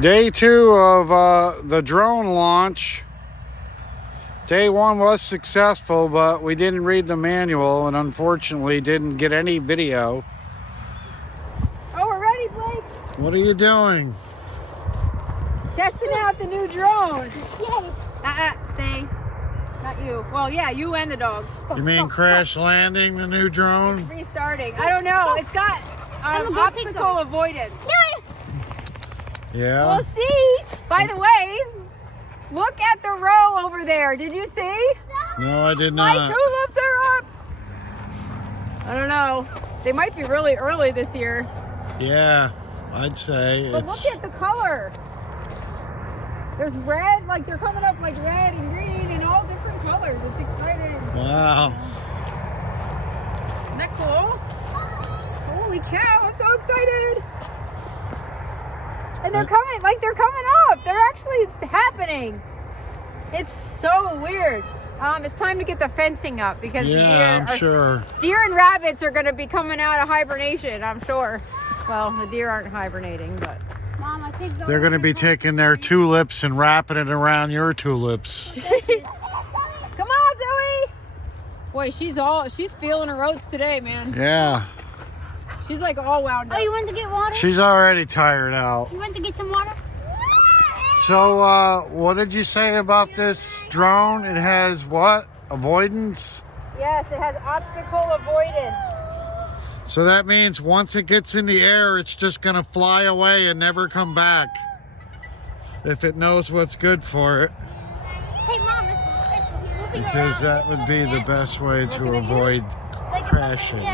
Day 2 of the drone launch. Day 1 was successful, but we didn't read the manual and unfortunately didn't get any video. Oh, we're ready, Blake. What are you doing? Testing out the new drone. Stay. Not you. Well, yeah, you and the dog. You mean crash landing the new drone? It's restarting. I don't know. It's got obstacle avoidance. Yeah. We'll see. By the way, look at the row over there. Did you see? No, I did My not. tulips are up. I don't know. They might be really early this year. Yeah, I'd say But it's... look at the color. There's red, like they're coming up like red and green and all different colors. It's exciting. Wow. Isn't that cool? Holy cow, I'm so excited. And they're coming up. It's happening. It's so weird. It's time to get the fencing up because deer and rabbits are going to be coming out of hibernation, I'm sure. Well, the deer aren't hibernating, but... Mom, I think They're going to be taking their tulips and wrapping it around your tulips. Come on, Zoe! Boy, she's feeling her oats today, man. Yeah. She's like all wound up. Oh, you went to get water? She's already tired out. You went to get some water? So, what did you say about this drone? It has what? Avoidance? Yes, it has obstacle avoidance. So that means once it gets in the air, it's just going to fly away and never come back. If it knows what's good for it. Hey, Mom, it's moving Because around. that would be the best way to avoid crashing.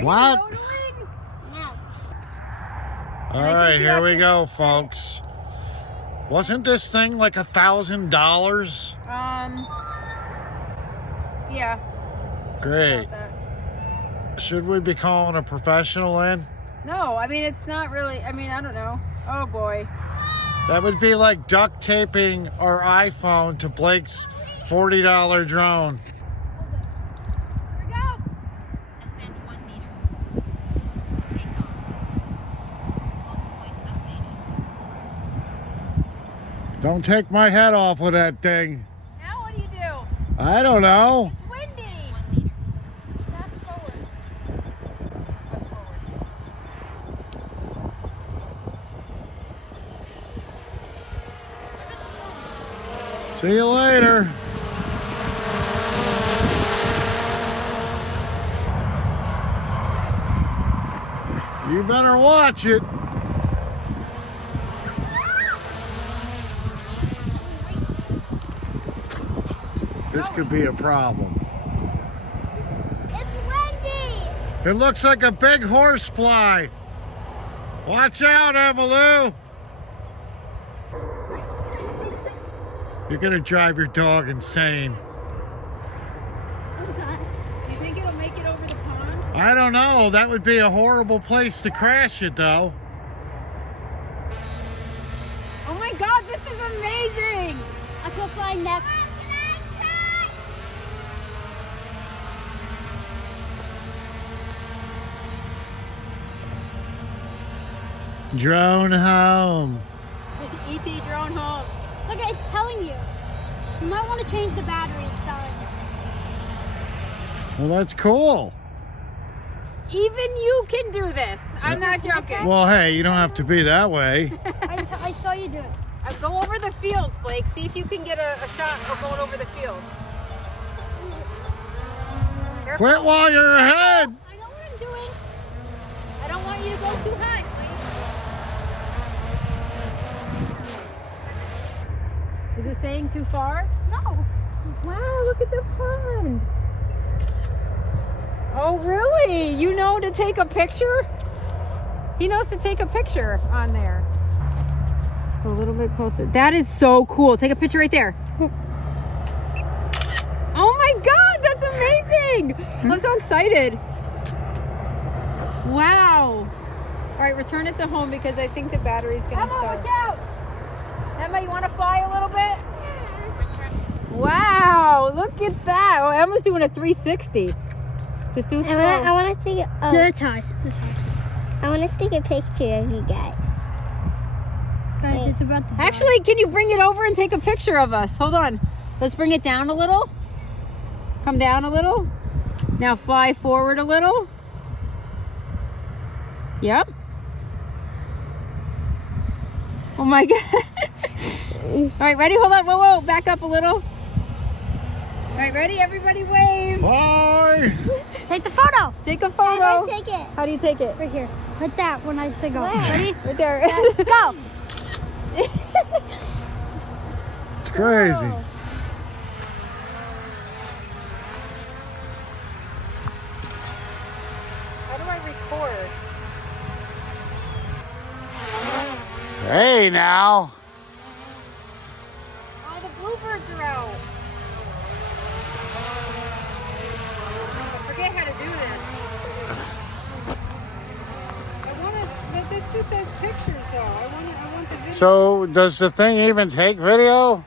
What? No. All right, here we go, folks. Wasn't this thing like $1,000? Yeah. Great. About that. Should we be calling a professional in? No, I mean, it's not really, I don't know. Oh, boy. That would be like duct taping our iPhone to Blake's $40 drone. Here we go. Ascend 1 meter. Take off. Point updated. Don't take my head off with that thing. Now what do you do? I don't know. It's windy. 1 meter. That's forward. That's forward. See you later. You better watch it. This could be a problem. It's windy. It looks like a big horsefly. Watch out, Evelou. You're gonna drive your dog insane. Do you think it'll make it over the pond? I don't know. That would be a horrible place to crash it, though. Oh my God, this is amazing. I go flying next. Drone home. ET drone home. Look, it's telling you. You might want to change the battery inside. Well, that's cool. Even you can do this. I'm not joking. Well, hey, you don't have to be that way. I saw you do it. Go over the fields, Blake. See if you can get a shot of going over the fields. Careful. Quit while you're ahead. I know what I'm doing. I don't want you to go too high, please. Is it saying too far? No. Wow, look at the pond. Oh, really? You know to take a picture? He knows to take a picture on there. A little bit closer. That is so cool. Take a picture right there. Oh my God, that's amazing. I'm so excited. Wow. All right, return it to home because I think the battery's going to start. Watch out. Emma, you want to fly a little bit? Wow, look at that. Oh, Emma's doing a 360. Just do slow. I want to take it up. No, that's high. That's high. I want to take a picture of you guys. Guys, it's about to Actually, can you bring it over and take a picture of us? Hold on. Let's bring it down a little. Come down a little. Now fly forward a little. Yep. Oh my God. All right, ready? Hold on. Whoa, whoa. Back up a little. All right, ready? Everybody wave. Bye. Take the photo. Take a photo. How do I take it? How do you take it? Right here. Like that when I say go. Ready? Right there. Go. It's crazy. How do I record? Hey, now. Oh, the bluebirds are out. I forget how to do this. I want to, this just says pictures though. I want the video. So, does the thing even take video?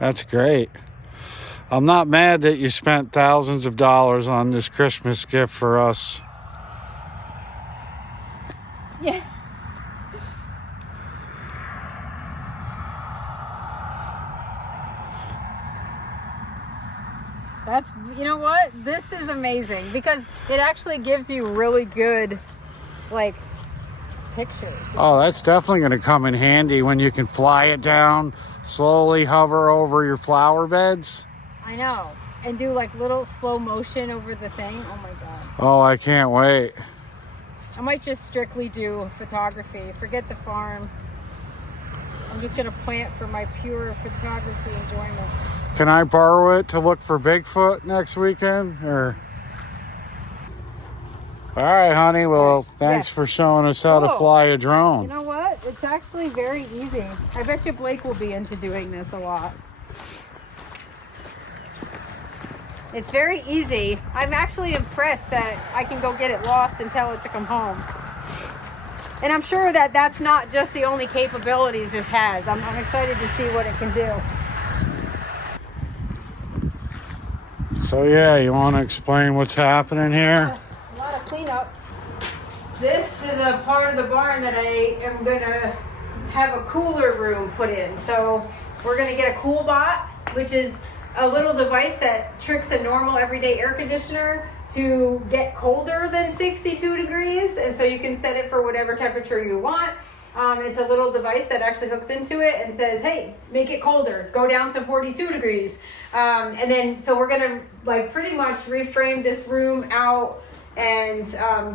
That's great. I'm not mad that you spent thousands of dollars on this Christmas gift for us. Yeah. That's, you know what? This is amazing because it actually gives you really good, like, pictures. Oh, that's definitely going to come in handy when you can fly it down, slowly hover over your flower beds. I know. And do like little slow motion over the thing. Oh my God. Oh, I can't wait. I might just strictly do photography. Forget the farm. I'm just going to plant for my pure photography enjoyment. Can I borrow it to look for Bigfoot next weekend? Or... All right, honey. Well, thanks Yes. for showing us how to Cool. fly a drone. You know what? It's actually very easy. I bet you Blake will be into doing this a lot. It's very easy. I'm actually impressed that I can go get it lost and tell it to come home. And I'm sure that that's not just the only capabilities this has. I'm excited to see what it can do. So yeah, you want to explain what's happening here? A lot of cleanup. This is a part of the barn that I am going to have a cooler room put in. So we're going to get a cool bot, which is a little device that tricks a normal everyday air conditioner to get colder than 62 degrees. And so you can set it for whatever temperature you want. It's a little device that actually hooks into it and says, hey, make it colder, go down to 42 degrees. And then, so we're gonna like pretty much reframe this room out and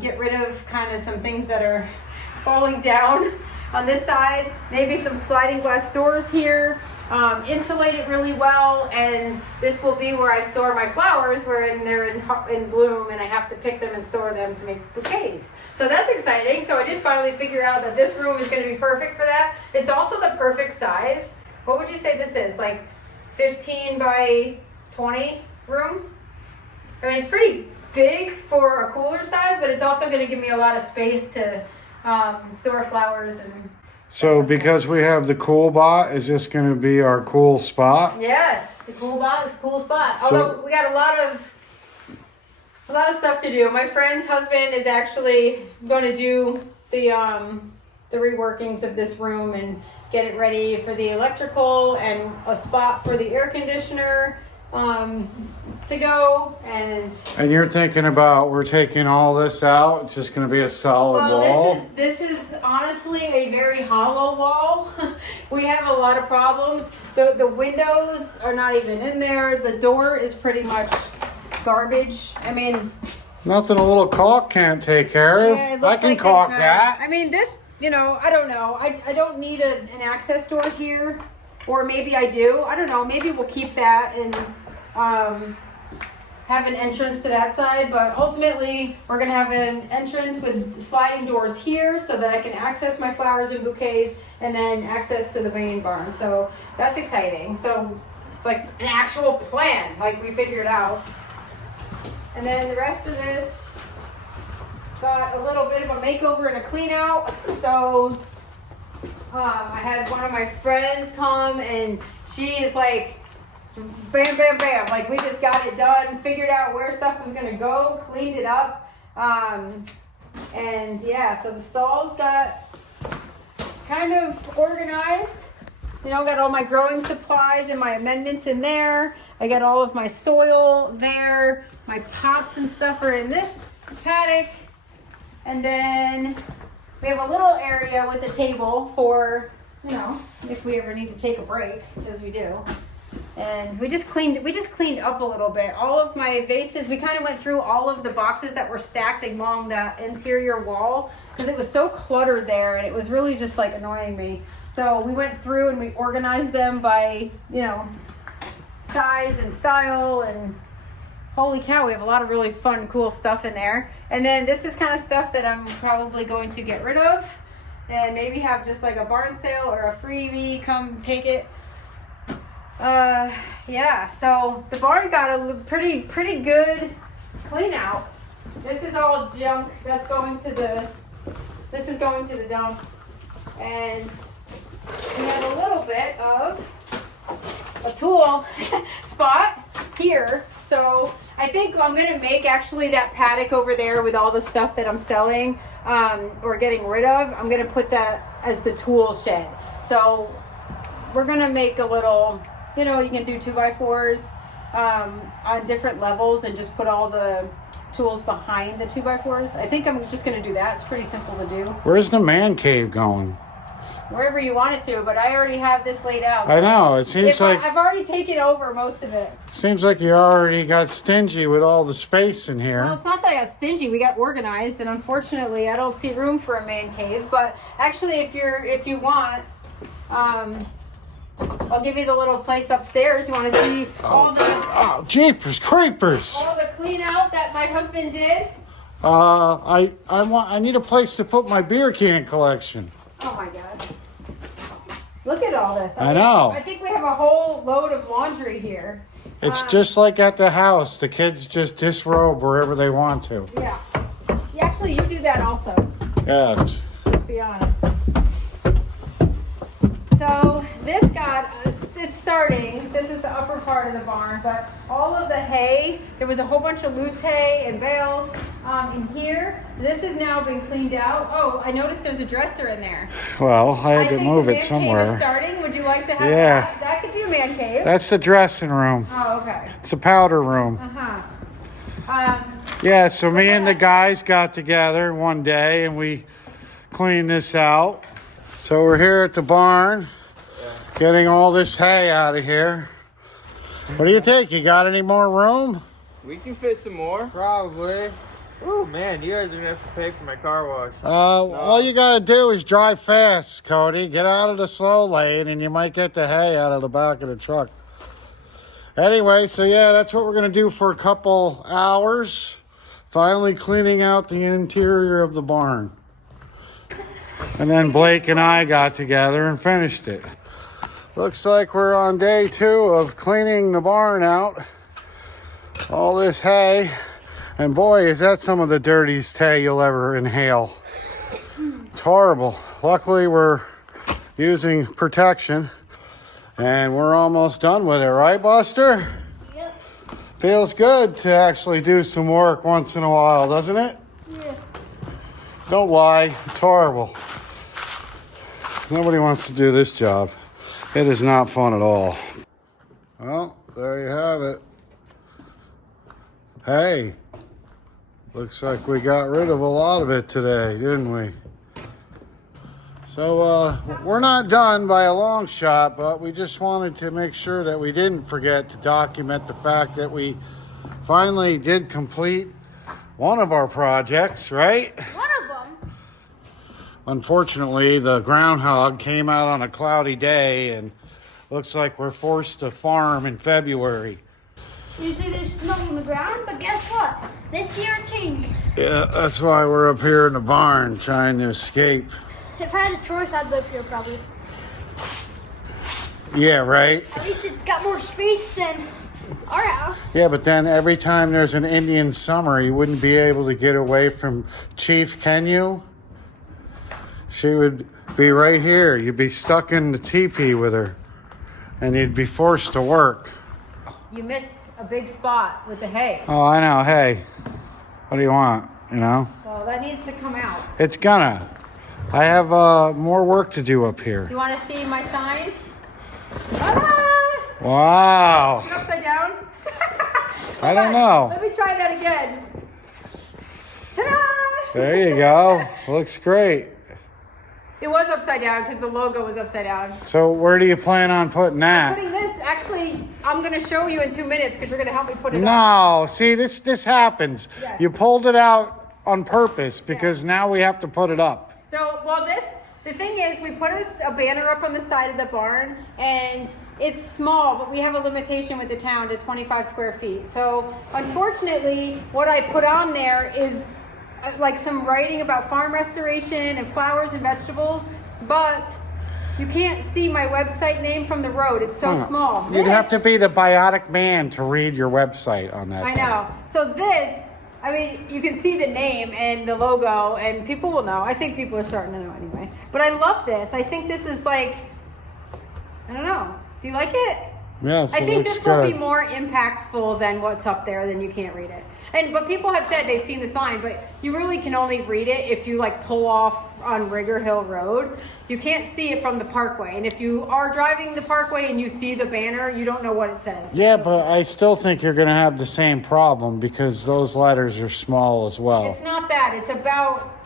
get rid of kind of some things that are falling down on this side, maybe some sliding glass doors here, insulate it really well, and this will be where I store my flowers wherein they're in bloom and I have to pick them and store them to make bouquets. So that's exciting. So I did finally figure out that this room is going to be perfect for that. It's also the perfect size. What would you say this is? Like 15 by 20 room? I mean, it's pretty big for a cooler size, but it's also going to give me a lot of space to store flowers and. So because we have the cool bot, is this going to be our cool spot? Yes, the cool bot is a cool spot. So, although we got a lot of stuff to do. My friend's husband is actually going to do the reworkings of this room and get it ready for the electrical and a spot for the air conditioner to go. And you're thinking about we're taking all this out. It's just going to be a solid wall. This is honestly a very hollow wall. We have a lot of problems. The windows are not even in there. The door is pretty much garbage. I mean, nothing a little caulk can't take care of. yeah, I can caulk that. I mean, this, you know, I don't know. I don't need an access door here. Or maybe I do. I don't know. Maybe we'll keep that and have an entrance to that side. But ultimately, we're going to have an entrance with sliding doors here so that I can access my flowers and bouquets and then access to the main barn. So that's exciting. So it's like an actual plan. Like we figured out. And then the rest of this got a little bit of a makeover and a clean out. So I had one of my friends come and she is like, bam, bam, bam. Like we just got it done, figured out where stuff was gonna go, cleaned it up. And yeah, so the stalls got kind of organized. You know, got all my growing supplies and my amendments in there. I got all of my soil there. My pots and stuff are in this paddock. And then we have a little area with a table for, you know, if we ever need to take a break, because we do. And we just cleaned up a little bit. All of my vases, we kind of went through all of the boxes that were stacked along the interior wall because it was so cluttered there and it was really just like annoying me. So we went through and we organized them by, you know, size and style, and holy cow, we have a lot of really fun, cool stuff in there. And then this is kind of stuff that I'm probably going to get rid of and maybe have just like a barn sale or a freebie, come take it. Yeah, so the barn got a pretty good clean out. This is all junk that's going to the dump. And we have a little bit of a tool spot here. So I think I'm going to make actually that paddock over there with all the stuff that I'm selling or getting rid of. I'm going to put that as the tool shed. So we're going to make a little, you know, you can do 2x4s on different levels and just put all the tools behind the 2x4s. I think I'm just going to do that. It's pretty simple to do. Where's the man cave going? Wherever you want it to, but I already have this laid out. I know. It seems like I've already taken over most of it. Seems like you already got stingy with all the space in here. Well, it's not that I got stingy. We got organized, and unfortunately, I don't see room for a man cave. But actually, if you want, I'll give you the little place upstairs. You want to see all the jeepers creepers! All the clean out that my husband did. I need a place to put my beer can collection. Oh my God. Look at all this. I know. I think we have a whole load of laundry here. It's just like at the house. The kids just disrobe wherever they want to. Yeah. Actually, you do that also. Yeah. Let's be honest. So this it's starting. This is the upper part of the barn, but all of the hay, there was a whole bunch of loose hay and bales in here. This has now been cleaned out. Oh, I noticed there's a dresser in there. Well, I had to move it somewhere. Cave is starting. Would you like to have that? That could be a man cave. That's the dressing room. Oh, okay. It's a powder room. Yeah, so me and the guys got together one day and we cleaned this out. So we're here at the barn, getting all this hay out of here. What do you think? You got any more room? We can fit some more. Probably. Oh man, you guys are gonna have to pay for my car wash. All you gotta do is drive fast, Cody. Get out of the slow lane and you might get the hay out of the back of the truck. Anyway, so yeah, that's what we're gonna do for a couple hours. Finally cleaning out the interior of the barn. And then Blake and I got together and finished it. Looks like we're on day 2 of cleaning the barn out. all this hay. And boy, is that some of the dirtiest hay you'll ever inhale. It's horrible. Luckily, we're using protection. And we're almost done with it, right, Buster? Yep. Feels good to actually do some work once in a while, doesn't it? Yeah. Don't lie, it's horrible. Nobody wants to do this job. It is not fun at all. Well, there you have it. Hey, looks like we got rid of a lot of it today, didn't we? So we're not done by a long shot, but we just wanted to make sure that we didn't forget to document the fact that we finally did complete one of our projects, right? One of them? Unfortunately, the groundhog came out on a cloudy day and looks like we're forced to farm in February. Usually there's snow on the ground, but guess what? This year it changed. Yeah, that's why we're up here in the barn trying to escape. If I had a choice, I'd live here probably. Yeah, right? At least it's got more space than our house. Yeah, but then every time there's an Indian summer, you wouldn't be able to get away from Chief, can you? She would be right here. You'd be stuck in the teepee with her, and you'd be forced to work. You missed a big spot with the hay. Oh, I know. Hey, what do you want, you know? Well, that needs to come out. It's gonna. I have more work to do up here. You want to see my sign? Ah! Wow. Is it upside down? I don't know. Let me try that again. Ta-da! There you go. Looks great. It was upside down because the logo was upside down. So where do you plan on putting that? Putting this, actually, I'm going to show you in 2 minutes because you're going to help me put it up. No, see, this happens. Yes. You pulled it out on purpose because now we have to put it up. So, well, the thing is, we put a banner up on the side of the barn, and it's small, but we have a limitation with the town to 25 square feet. So, unfortunately, what I put on there is like some writing about farm restoration and flowers and vegetables, but you can't see my website name from the road. It's so small. You'd have to be the biotic man to read your website on that. I know. So this, I mean, you can see the name and the logo, and people will know. I think people are starting to know anyway. But I love this. I think this is like, I don't know. Do you like it? Yes, I it think looks this will good. be more impactful than what's up there, then you can't read it. But people have said they've seen the sign, but you really can only read it if you like pull off on Rigger Hill Road. You can't see it from the parkway. And if you are driving the parkway and you see the banner, you don't know what it says. Yeah, but I still think you're going to have the same problem because those letters are small as well. It's not that.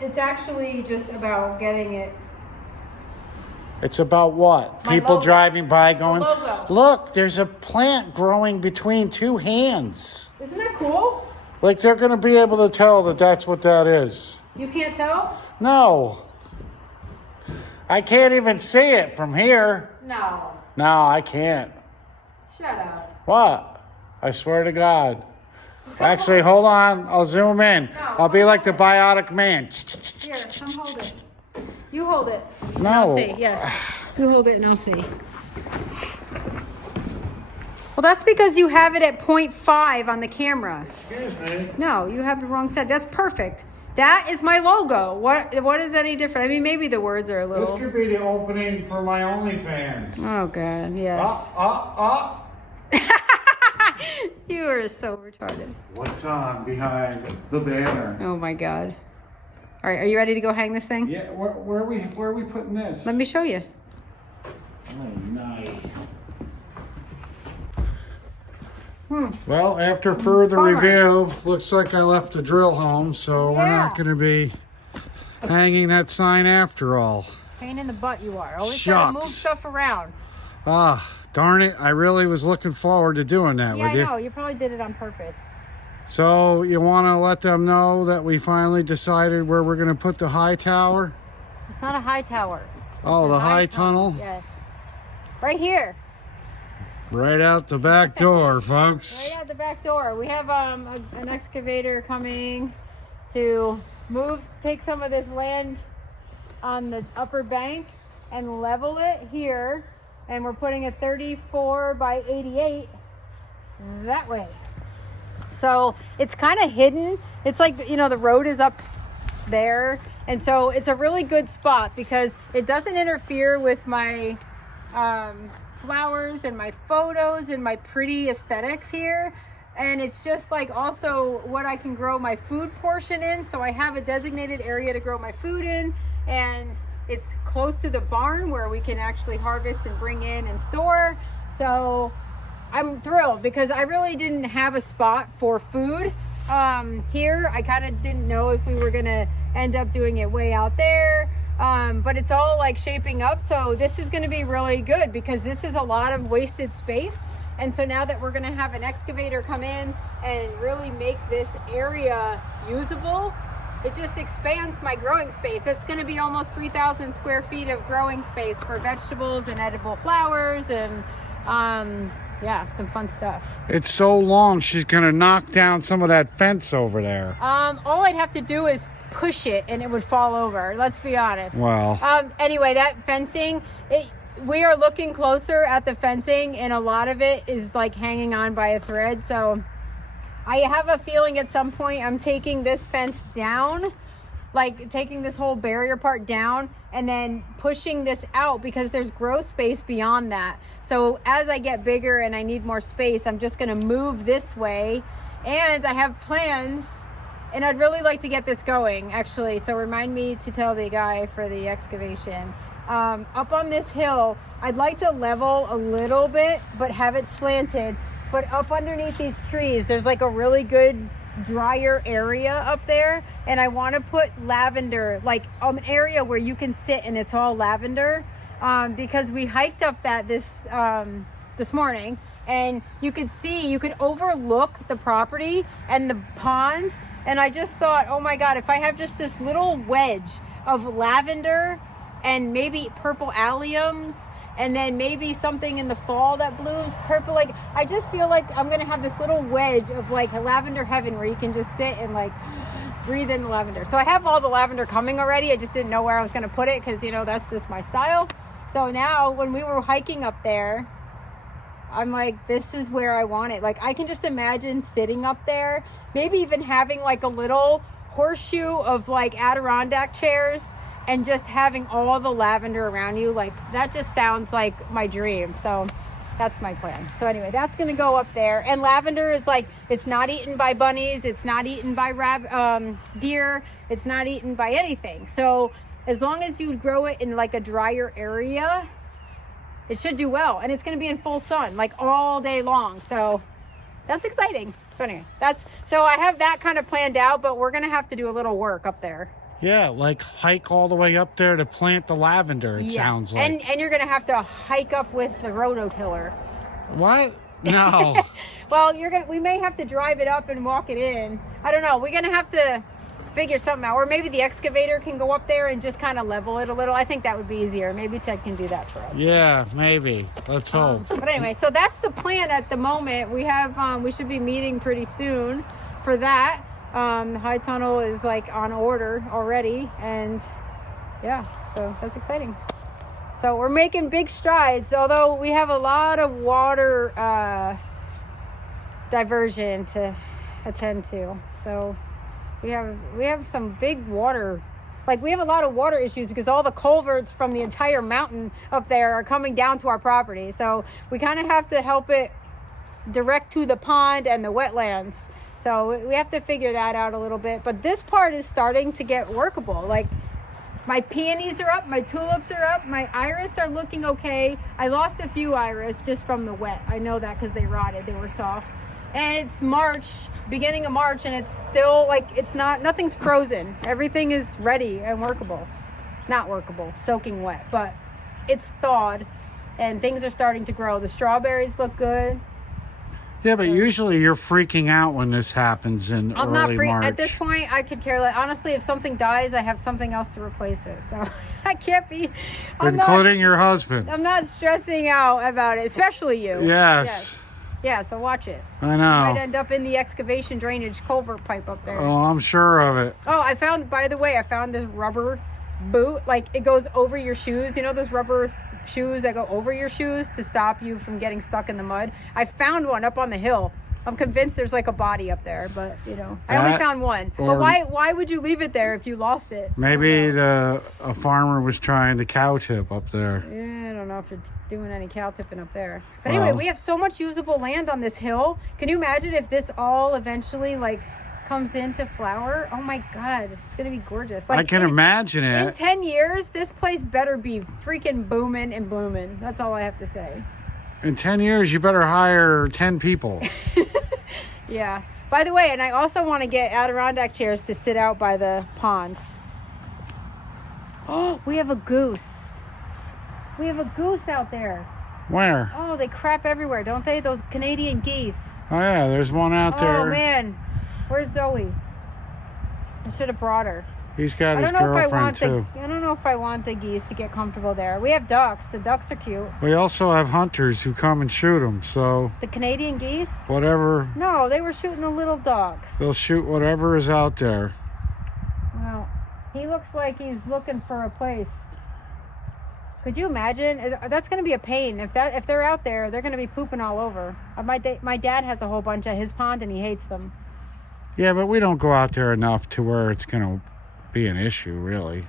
It's actually just about getting it. It's about what? My People logo. driving by going, logo. look, there's a plant growing between two hands. Isn't that cool? Like they're going to be able to tell that that's what that is. You can't tell? No. I can't even see it from here. No. No, I can't. Shut up. What? I swear to God. Actually, hold on. I'll zoom in. No, I'll be like the biotic man. Here, come hold it. You hold it. And No. I'll see, yes. You hold it and I'll see. Well, that's because you have it at 0.5 on the camera. Excuse me. No, you have the wrong side. That's perfect. That is my logo. What is any different? I mean, maybe the words are a This little... could be the opening for my OnlyFans. Oh, God, yes. You are so retarded. What's on behind the banner? Oh, my God. All right, are you ready to go hang this thing? Yeah, where are we putting this? Let me show you. Oh, nice. Well, after further Barn. review, looks like I left the drill home, so we're not Yeah. going to be hanging that sign after all. Pain in the butt you are. Always trying to move Shucks. stuff around. Ah, darn it. I really was looking forward to doing that Yeah, with I you. know. You probably did it on purpose. So you want to let them know that we finally decided where we're going to put the high tower? It's not a high tower. Oh, It's a the high tunnel? Yes. Right here. Right out the back door, folks. Right out the back door. We have an excavator coming to take some of this land on the upper bank and level it here. And we're putting a 34 by 88 that way. So it's kind of hidden. It's like, you know, the road is up there. And so it's a really good spot because it doesn't interfere with my flowers and my photos and my pretty aesthetics here. And it's just like also what I can grow my food portion in. So I have a designated area to grow my food in, and it's close to the barn where we can actually harvest and bring in and store. So I'm thrilled because I really didn't have a spot for food here. I kind of didn't know if we were gonna end up doing it way out there, but it's all like shaping up. So this is gonna be really good because this is a lot of wasted space. And so now that we're gonna have an excavator come in and really make this area usable, it just expands my growing space. It's gonna be almost 3,000 square feet of growing space for vegetables and edible flowers and yeah, some fun stuff. It's so long, she's gonna knock down some of that fence over there. All I'd have to do is push it and it would fall over, let's be honest. Well. Anyway, that fencing, we are looking closer at the fencing and a lot of it is like hanging on by a thread. So I have a feeling at some point I'm taking this fence down, like taking this whole barrier part down and then pushing this out because there's grow space beyond that. So as I get bigger and I need more space, I'm just gonna move this way. And I have plans and I'd really like to get this going actually. So remind me to tell the guy for the excavation. Up on this hill, I'd like to level a little bit, but have it slanted. But up underneath these trees, there's like a really good drier area up there. And I want to put lavender, like an area where you can sit and it's all lavender. Because we hiked up that this morning and you could overlook the property and the pond. And I just thought, oh my God, if I have just this little wedge of lavender and maybe purple alliums and then maybe something in the fall that blooms purple, like I just feel like I'm gonna have this little wedge of like a lavender heaven where you can just sit and like breathe in the lavender. So I have all the lavender coming already. I just didn't know where I was gonna put it because, you know, that's just my style. So now when we were hiking up there, I'm like, this is where I want it. Like I can just imagine sitting up there, maybe even having like a little horseshoe of like Adirondack chairs and just having all the lavender around you. Like that just sounds like my dream. So that's my plan. So anyway, that's gonna go up there. And lavender is like, it's not eaten by bunnies, it's not eaten by deer, it's not eaten by anything. So as long as you grow it in like a drier area, it should do well. And it's gonna be in full sun like all day long. So that's exciting. So anyway, so I have that kind of planned out, but we're gonna have to do a little work up there. Yeah, like hike all the way up there to plant the lavender, it sounds like. And you're gonna have to hike up with the rototiller. What? No. Well, we may have to drive it up and walk it in. I don't know. We're gonna have to figure something out. Or maybe the excavator can go up there and just kind of level it a little. I think that would be easier. Maybe Ted can do that for us. Yeah, maybe. Let's hope. But anyway, so that's the plan at the moment. We have we should be meeting pretty soon for that. The high tunnel is like on order already, and yeah, so that's exciting. So we're making big strides, although we have a lot of water diversion to attend to. So we have some big water, like we have a lot of water issues because all the culverts from the entire mountain up there are coming down to our property. So we kind of have to help it direct to the pond and the wetlands. So we have to figure that out a little bit. But this part is starting to get workable. Like my peonies are up, my tulips are up, my iris are looking okay. I lost a few iris just from the wet. I know that because they rotted, they were soft. And it's March, beginning of March, and it's still like, nothing's frozen. Everything is ready and workable. Not workable, soaking wet, but it's thawed and things are starting to grow. The strawberries look good. Yeah, but usually you're freaking out when this happens in I'm early not March. At this point, I could care less. Honestly, if something dies, I have something else to replace it. So I can't be. Including your husband. I'm not stressing out about it, especially you. Yes. Yeah, so watch it. I know. You might end up in the excavation drainage culvert pipe up there. Oh, I'm sure of it. Oh, by the way, I found this rubber boot. Like, it goes over your shoes. You know those rubber shoes that go over your shoes to stop you from getting stuck in the mud? I found one up on the hill I'm convinced there's like a body up there, but you know, I only found one. But why would you leave it there if you lost it? Maybe a farmer was trying to cow tip up there. Yeah, I don't know if it's doing any cow tipping up there. But anyway, we have so much usable land on this hill. Can you imagine if this all eventually like comes into flower? Oh my God, it's gonna be gorgeous. Like, I can imagine it. In 10 years, this place better be freaking booming and blooming. That's all I have to say. In 10 years, you better hire 10 people. Yeah. By the way, and I also want to get Adirondack chairs to sit out by the pond. Oh, we have a goose. We have a goose out there. Where? Oh, they crap everywhere, don't they? Those Canadian geese. Oh, yeah, there's one out there. Oh, man. Where's Zoe? I should have brought her. He's got his girlfriend, too. I don't know if I want the geese to get comfortable there. We have ducks. The ducks are cute. We also have hunters who come and shoot them, so... The Canadian geese? Whatever. No, they were shooting the little ducks. They'll shoot whatever is out there. Well, he looks like he's looking for a place. Could you imagine? That's going to be a pain. If they're out there, they're going to be pooping all over. My dad has a whole bunch at his pond, and he hates them. Yeah, but we don't go out there enough to where it's going to be an issue, really.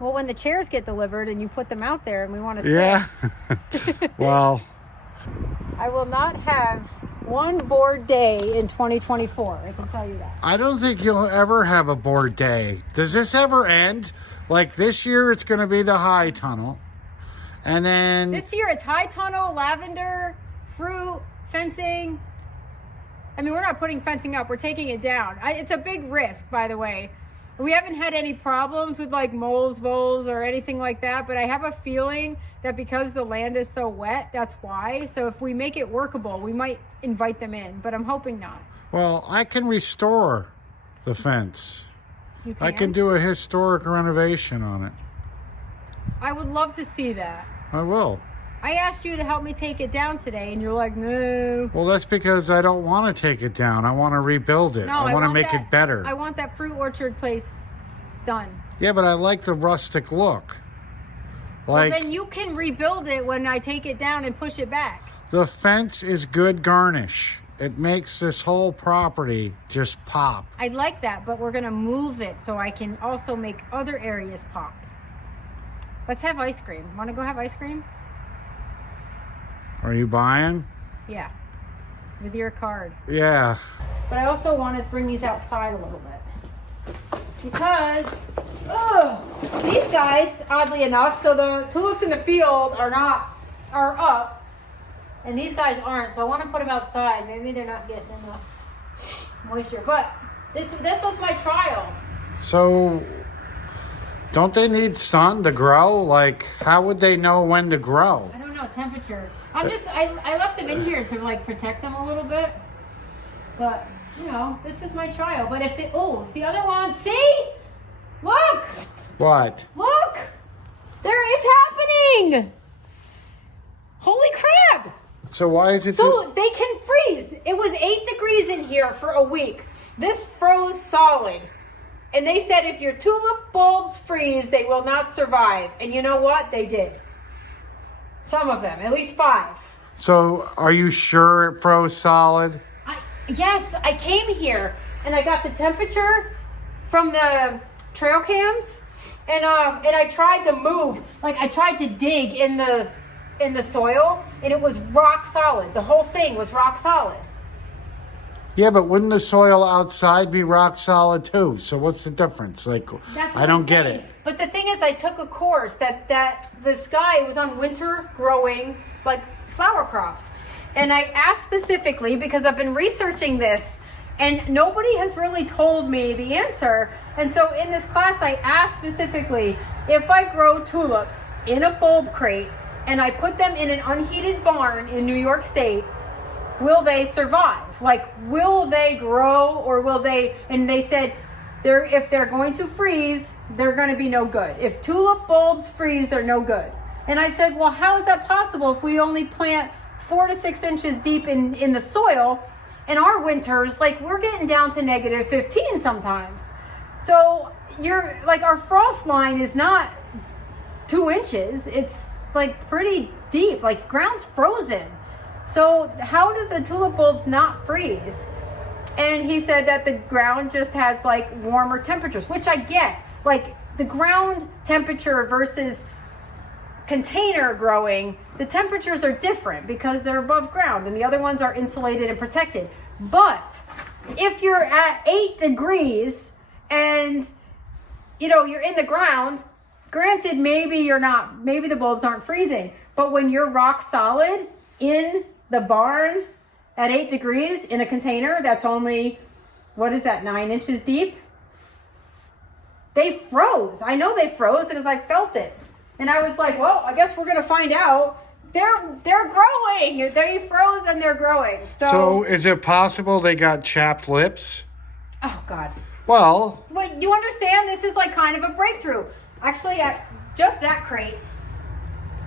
Well, when the chairs get delivered and you put them out there and we want to sit. Yeah. Well, I will not have one bored day in 2024. I can tell you that. I don't think you'll ever have a bored day. Does this ever end? Like this year, it's going to be the high tunnel. And then... This year, it's high tunnel, lavender, fruit, fencing. I mean, we're not putting fencing up. We're taking it down. It's a big risk, by the way. We haven't had any problems with like moles, voles, or anything like that, but I have a feeling that because the land is so wet, that's why. So if we make it workable, we might invite them in, but I'm hoping not. Well, I can restore the fence. You can? I can do a historic renovation on it. I would love to see that. I will. I asked you to help me take it down today, and you're like, no. Well, that's because I don't want to take it down. I want to rebuild it. No, I want to make it better. I want that fruit orchard place done. Yeah, but I like the rustic look. Like, well, then you can rebuild it when I take it down and push it back. The fence is good garnish. It makes this whole property just pop. I like that, but we're going to move it so I can also make other areas pop. Let's have ice cream. Want to go have ice cream? Are you buying? Yeah, with your card. Yeah. But I also want to bring these outside a little bit. Because, these guys, oddly enough, so the tulips in the field are up, and these guys aren't, so I want to put them outside. Maybe they're not getting enough moisture. But this was my trial. So, don't they need sun to grow? Like, how would they know when to grow? I don't know, temperature. I left them in here to like protect them a little bit. But, you know, this is my trial. But if the other one, see? Look! What? Look! It's happening! Holy crap! So why is it So they can freeze. It was 8 degrees in here for a week. This froze solid. And they said if your tulip bulbs freeze, they will not survive. And you know what? They did. Some of them, at least 5. So are you sure it froze solid? Yes, I came here and I got the temperature from the trail cams, and I tried to move, like I tried to dig in the soil, and it was rock solid. The whole thing was rock solid. Yeah, but wouldn't the soil outside be rock solid too? So what's the difference? Like, I don't get it. But the thing is, I took a course that this guy was on winter growing like flower crops. And I asked specifically because I've been researching this and nobody has really told me the answer. And so in this class, I asked specifically, if I grow tulips in a bulb crate and I put them in an unheated barn in New York State, will they survive? Like, will they grow, or will they? And they said, if they're going to freeze, they're going to be no good. If tulip bulbs freeze, they're no good. And I said, well, how is that possible if we only plant 4 to 6 inches deep in the soil? In our winters, like, we're getting down to negative 15 sometimes. So our frost line is not 2 inches. It's like pretty deep, like ground's frozen. So how do the tulip bulbs not freeze? And he said that the ground just has like warmer temperatures, which I get. Like the ground temperature versus container growing, the temperatures are different because they're above ground and the other ones are insulated and protected. But if you're at 8 degrees and you're in the ground, granted, maybe the bulbs aren't freezing, but when you're rock solid in the barn at 8 degrees in a container that's only, 9 inches deep? They froze. I know they froze because I felt it. And I was like, well, I guess we're going to find out. They're growing. They froze and they're growing. So is it possible they got chapped lips? Oh, God. Well, you understand? This is like kind of a breakthrough. Actually, just that crate.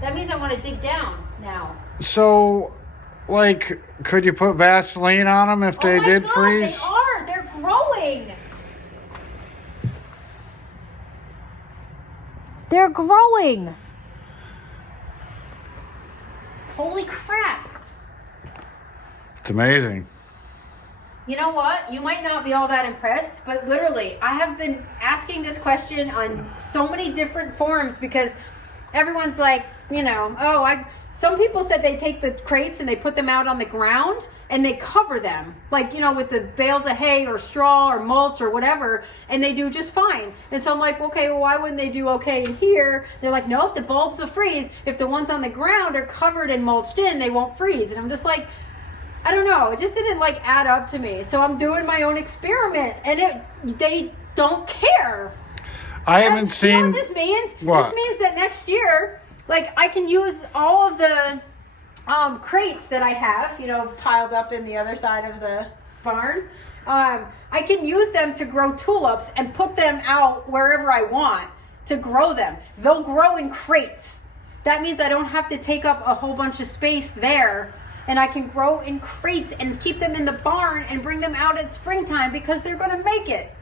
That means I want to dig down now. So, like, could you put Vaseline on them if they did freeze? They are. They're growing. They're growing. Holy crap. It's amazing. You know what? You might not be all that impressed, but literally, I have been asking this question on so many different forums because everyone's like, some people said they take the crates and they put them out on the ground and they cover them, like, with the bales of hay or straw or mulch or whatever, and they do just fine. And so I'm like, okay, well, why wouldn't they do okay in here? They're like, nope, the bulbs will freeze. If the ones on the ground are covered and mulched in, they won't freeze. And I'm just like, I don't know. It just didn't add up to me. So I'm doing my own experiment and they don't care. I haven't seen. You know what this means? What? This means that next year, I can use all of the crates that I have, piled up in the other side of the barn. I can use them to grow tulips and put them out wherever I want to grow them. They'll grow in crates. That means I don't have to take up a whole bunch of space there. And I can grow in crates and keep them in the barn and bring them out at springtime because they're going to make it.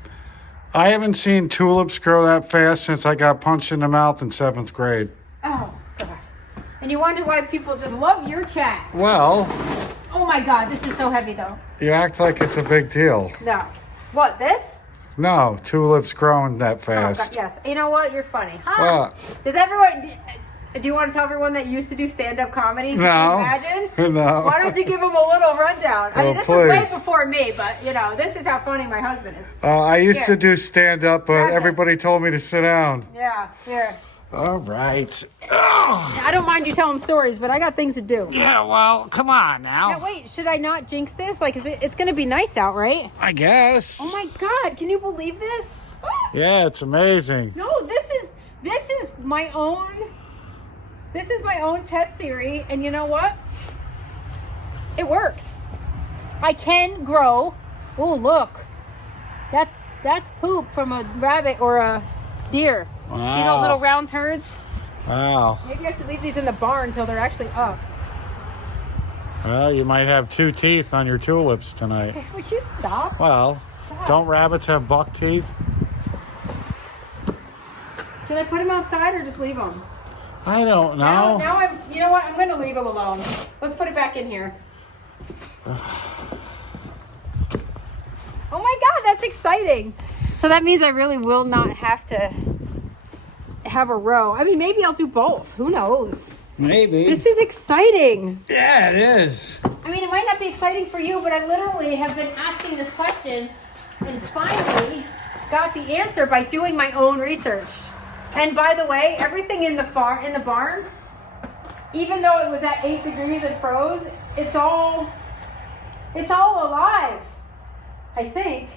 I haven't seen tulips grow that fast since I got punched in the mouth in 7th grade. Oh, God. And you wonder why people just love your chat. Well. Oh, my God. This is so heavy, though. You act like it's a big deal. No. What, this? No, tulips growing that Oh, fast. God, yes. You know what? You're funny. Huh? What? Do you want to tell everyone that used to do stand-up comedy? Can No. you imagine? No. Why don't you give them a little rundown? I mean, this was way please. before me, but, this is how funny my husband is. I used to do stand-up, but Grab this. everybody told me to sit down. Yeah, here. All right. Ugh. I don't mind you telling stories, but I got things to do. Yeah, well, come on now. Now, wait, should I not jinx this? It's going to be nice out, right? I guess. Oh, my God. Can you believe this? Yeah, it's amazing. No, this is my own... This is my own test theory, and you know what? It works. I can grow. Oh, look. That's poop from a rabbit or a deer. Wow. See those little round turds? Wow. Maybe I should leave these in the barn until they're actually up. Well, you might have 2 teeth on your tulips tonight. Would you stop? Well, don't rabbits have buck teeth? Should I put them outside or just leave them? I don't know. Now you know what? I'm going to leave them alone. Let's put it back in here. Oh my God, that's exciting. So that means I really will not have to have a row. I mean, maybe I'll do both. Who knows? Maybe. This is exciting. Yeah, it is. I mean, it might not be exciting for you, but I literally have been asking this question and finally got the answer by doing my own research. And by the way, everything in the barn, even though it was at 8 degrees and froze, it's all alive, I think.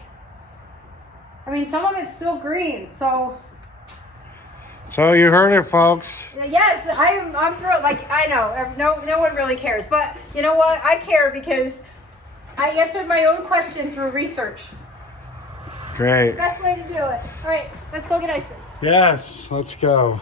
I mean, some of it's still green, so you heard it, folks. yes, I'm thrilled. I know, no one really cares, but you know what? I care because I answered my own question through research. Great. Best way to do it. All right, let's go get ice cream. Yes, let's go.